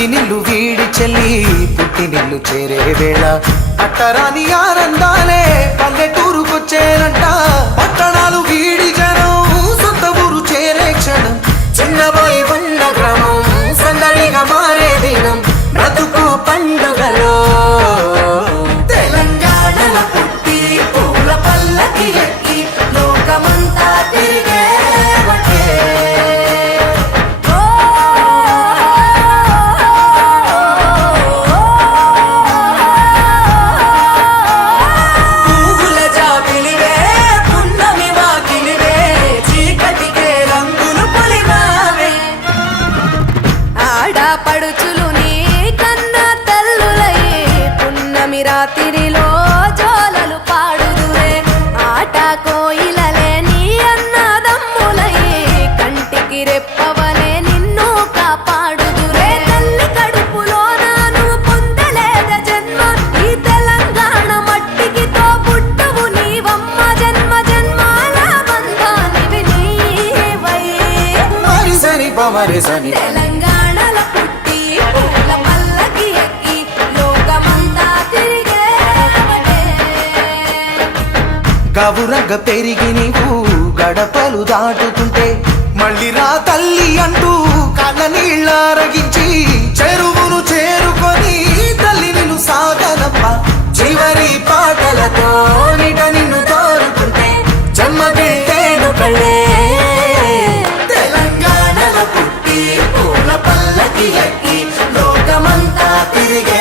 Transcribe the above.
పుట్టినిల్లు వీడి చెల్లి పుట్టినిల్లు చేరే వేళ అట్టరాని ఆనందాలే పల్లెటూరుకొచ్చేనంట. పట్టణాలు వీడి జనం సొంత ఊరు చేరే క్షణం చిన్నబోయి ఉన్న గ్రామం సందడిగా మారే దినం బ్రతుకు పండుగలో తెలంగాణలో పుట్టి పూల పల్లకి ఎక్కి లోకమంతా తిరిగే పడుచులు నీ కన్నా తల్లులయ్యే పున్నమి రాత్రిలో జోలలు పాడుదురే ఆట కోయిలలే నీ అన్నదమ్ములయ్యే కంటికి రెప్పవలే నిన్ను కాపాడుదురే తల్లి కడుపులో నాను పొందలేద జన్మ ఈ తెలంగాణ మట్టికి తో పుట్టువు నీవమ్మ జన్మ జన్మాల బంధానివి నీవై మరిసని పమరిసని తెలంగాణలో పుట్టి పూల పల్లకి ఎక్కి లోకమంతా తిరిగే గవురగ పెరిగి నీవు గడపలు దాటుతుంటే మళ్ళీ రా తల్లి అంటూ కళ్ళ నీళ్ళారగించి చెరువును చేరుకొని తల్లి నిన్ను సాగనప్ప చివరి పాటలతో నిట నిన్ను తోరుకుంటే జన్మకెళ్ళేడు కళ్ళే తెలంగాణలో పుట్టి పూల పల్లకి ఎక్కి లోకమంతా తిరిగే